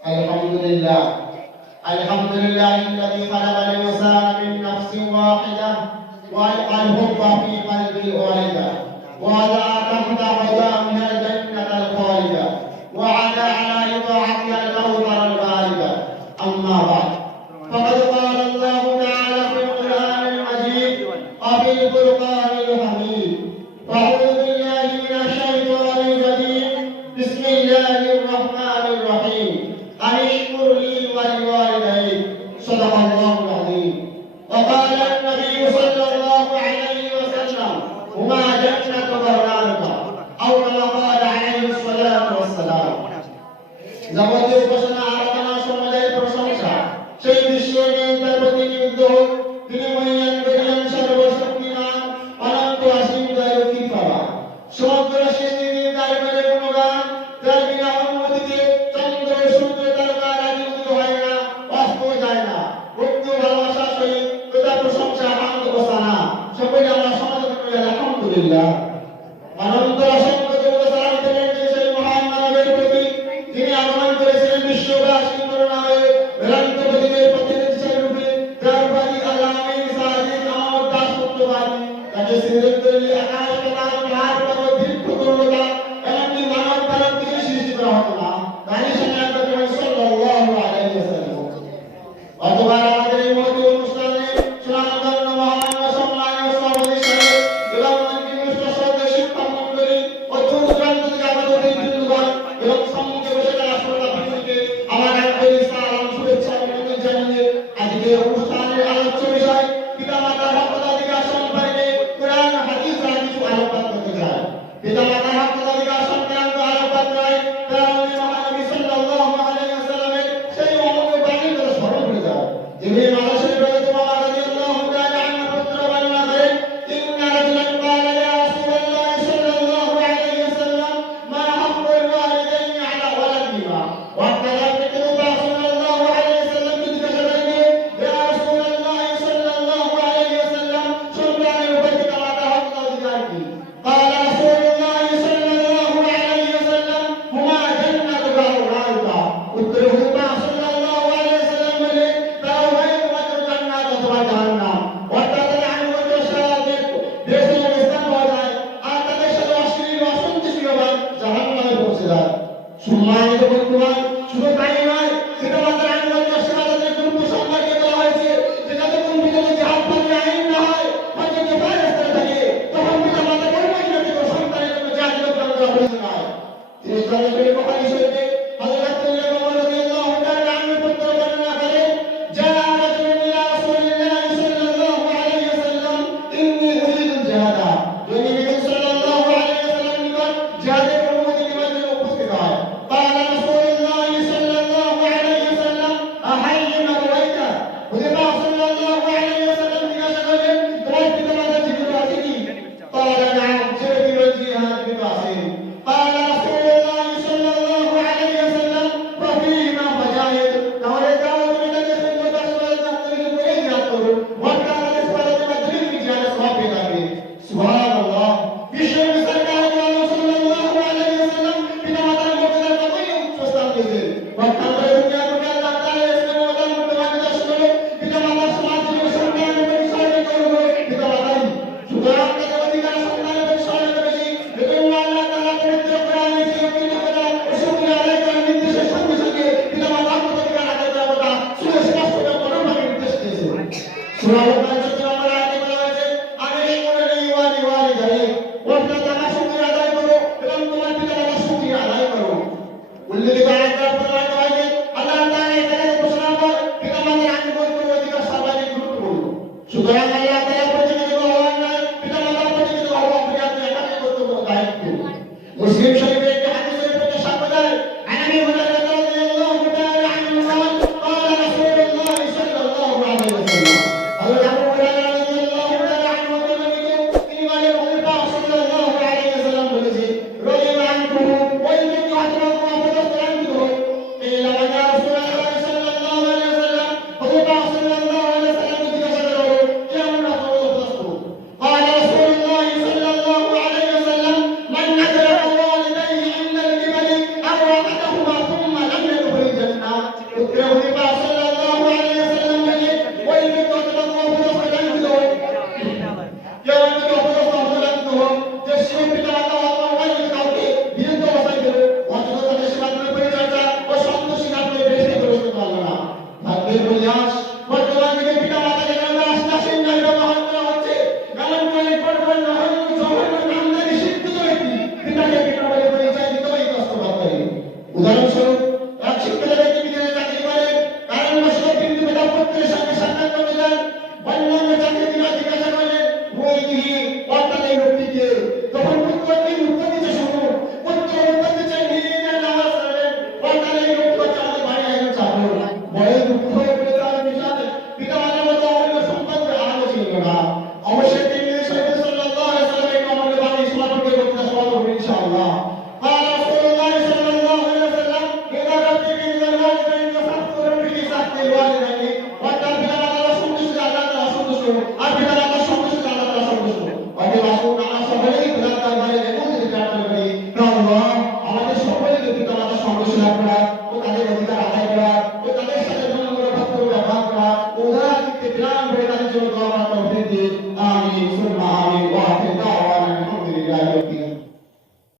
الحمد لله الحمد لله الذي خلق الإنسان من نفس واحدة وألقى الحب في قلب الوالدة ووضع تحت حجام الجنة الخالدة وعد على إطاعتها الكوثر الباردة. أما بعد فقد قال الله تعالى في القرآن المجيد وفي الفرقان الحميد: أعوذ بالله من الشيطان الرجيم. بسم الله الرحمن الرحيم. أن اشكر لي ولوالديك. صدق الله العظيم. وقال النبي صلى الله عليه وسلم: هما جنة برنامك، أو كما قال عليه الصلاة والسلام. যাবতীয় উপাসনা আরাধনা সমুদায়ের প্রশংসা সেই বিশ্বনিয়ন্তার প্রতিনিধিত্ব তিনি মহিয়ান করিয়ান সর্বশক্তিমান অনন্ত অসীম দয়ালু কৃপাবান সমগ্র সৃষ্টির কারিগরের গুণগান যার বিনা অনুমতিতে চন্দ্র সূর্য তারকা রাজি উদিত হয় না, অস্ত যায় না। ভক্তি ভালোবাসা সহিত তথা প্রশংসা হামদ ও সানা সকলে আমরা সমাদর করি আলহামদুলিল্লাহ। অনন্ত অসংখ্য দরুদ সালাম দেবেন সেই মহান মানবের প্রতি যিনি আগমন করেছিলেন বিশ্ববাসী করুণায় বেদান্ত প্রতীকের প্রতিনিধি রূপে, যার প্রতি আল্লাহ আমিন সাদিক আমার দাস পুত্রবাদী তাকে সিদ্ধি আকাশ পাতাল পাহাড় পর্বত দীর্ঘ করুণা এমনকি মানব তারক থেকে সৃষ্টি করা হতো না। তাই সাল্লাল্লাহু আলাইহি ওয়াসাল্লাম অথবা আমাদের এই মহতি অনুষ্ঠানে সুনামধন্য মহান সম্মানীয় সভাপতি সাহেব এবং নিকৃষ্ট শ্রদ্ধেয় শিক্ষক মণ্ডলী ও দূর দূরান্ত থেকে আমাদের অতিথিবৃন্দগণ এবং সম্মুখে বসে থাকা শ্রোতাবৃন্দকে আমার আন্তরিক সালাম শুভেচ্ছা ও অভিনন্দন জানিয়ে আজকের অনুষ্ঠানের আলোচ্য বিষয় পিতামাতার হক্কাধিকার সম্পর্কে কোরআন হাদিস দ্বারা কিছু আলোকপাত করতে চাই। পিতামাতার হক্কাধিকার সংক্রান্ত আলোকপাত নয়, কারণ মহানবী সাল্লাল্লাহু আলাইহি ওয়াসাল্লামের সেই অমূল্য বাণীর কথা স্মরণ করে যায়। যিনি মানুষের প্রতি বাবা রাদিয়াল্লাহু তাআলা আনহু পুত্র বর্ণনা করেন: ইন্না রাজুলান ক্বালা ইয়া রাসূলুল্লাহ সাল্লাল্লাহু আলাইহি ওয়াসাল্লাম মা হাক্কুল ওয়ালিদাইনি আলা ওয়ালাদিহিমা ওয়া কাযালিকা রাসূলুল্লাহ আলাইহি ওয়াসাল্লাম জিজ্ঞাসা করেন: ইয়া রাসূলুল্লাহ সাল্লাল্লাহু আলাইহি ওয়াসাল্লাম সন্তানের উপর পিতামাতার হক অধিকার কি? قال رسول الله صلى الله عليه وسلم: هما جنتك ونارك। উত্তরে হুমা সাল্লাল্লাহু আলাইহি ওয়াসাল্লাম বলেন, তারা উভয় তোমাদের জান্নাত অথবা জাহান্নাম। অর্থাৎ তাদের আনুগত্য সাথে দেশে স্থান পাওয়া যায় আর তাদের সাথে অশ্লীল অসন্তুষ্টি হবার জাহান্নামে পৌঁছে যায়। সম্মানিত বন্ধুগণ, শুধু তাই নয়, পিতামাতার আনুগত্য সেবা তাদের গুরুত্ব সম্পর্কে বলা হয়েছে যে যতক্ষণ পর্যন্ত জিহাদ ফরজে আইন না হয়, ফরজে কিফায়া স্তরে থাকে, তখন পিতামাতা কর্মহীন থেকে সন্তানের জন্য জাতীয় গ্রহণ করা প্রয়োজন নয়। তিনি সরাসরি বুখারী শরীফে হযরত ওমর রাদিয়াল্লাহু তাআলা আনহু পুত্র বর্ণনা করেন: জাআ রাজুলুন ইলা রাসূলিল্লাহ সাল্লাল্লাহু আলাইহি ওয়াসাল্লাম ইন্নী উরিদুল জিহাদা। তিনি নবী সাল্লাল্লাহু আলাইহি ওয়াসাল্লাম নিকট জিহাদের অনুমতি নেওয়ার জন্য উপস্থিত হয়। قال رسول الله صلى الله عليه وسلم: أحي أبويك। হুযায়ফা সাল্লাল্লাহু আলাইহি ওয়াসাল্লাম জিজ্ঞাসা করলেন, তোমার পিতামাতা জীবিত আছে কি? قال نعم। সে বলল, জিহাদ জীবিত আছে। قال رسول الله صلى الله عليه وسلم: ففيما فجاهد। তাহলে যাও তুমি তাকে সত্যতার সহিত তাদের উপরে জিহাদ করো। ওয়াকা আলাইহিস সালাতু ওয়া সালাম জিহাদের সওয়াব পেয়ে যাবে। সুবহানাল্লাহ। বিশ্বনবী সাল্লাল্লাহু আলাইহি ওয়াসাল্লাম পিতামাতার মর্যাদার কতই উচ্চ স্থান দিয়েছেন। বর্তমানে দুনিয়া থেকে আল্লাহ তাআলা ইসলামের মহান মর্যাদা দান করে পিতামাতার সমাজ জীবনে সন্তানের প্রতি সহায়তা করবে পিতামাতাই। সুতরাং তাদের অধিকার সন্তানের প্রতি সহায়তা বেশি। এজন্য আল্লাহ তাআলা পবিত্র কোরআনে সেই অধিকার ও শুকরিয়া আদায় করার নির্দেশের সঙ্গে সঙ্গে পিতামাতার অধিকার আদায় করার কথা সুস্পষ্ট করে কোরআনে নির্দেশ দিয়েছেন। সূরা বাকারার 14 নম্বর আয়াতে বলা হয়েছে: আনিশকুরু লি ওয়া লিওয়ালিদাইক। অর্থাৎ আমার শুকরিয়া আদায় করো এবং তোমার পিতামাতার শুকরিয়া আদায় করো। উল্লেখিত আয়াতে প্রমাণিত হয় যে আল্লাহ বড় দুঃখ বেদনার বিষয় পিতা মাতার মতো অমূল্য সম্পদ আরো ছিল না। অবশ্যই তিনি সাল্লাল্লাহু আলাইহি ওয়াসাল্লাম এই অমূল্য বাণী সম্পর্কে বক্তব্য সমাপ্ত করবেন ইনশাআল্লাহ। قال رسول الله صلى الله عليه وسلم إذا ربك إلى الوالدين فاذكر في سقط الوالدين وتربي على رسول الله رسول أبي على رسول الله رسول وأبي رسول الله সকলেই পিতার বাইরে মধ্যে প্রার্থনা করি আল্লাহ আমাদের সকলকে পিতা মাতার সন্তুষ্ট করা ও তাদের অধিকার আদায় করা ও তাদের সাথে নম্র ব্যবহার করা ও উদার চিত্তে প্রাণ ভরে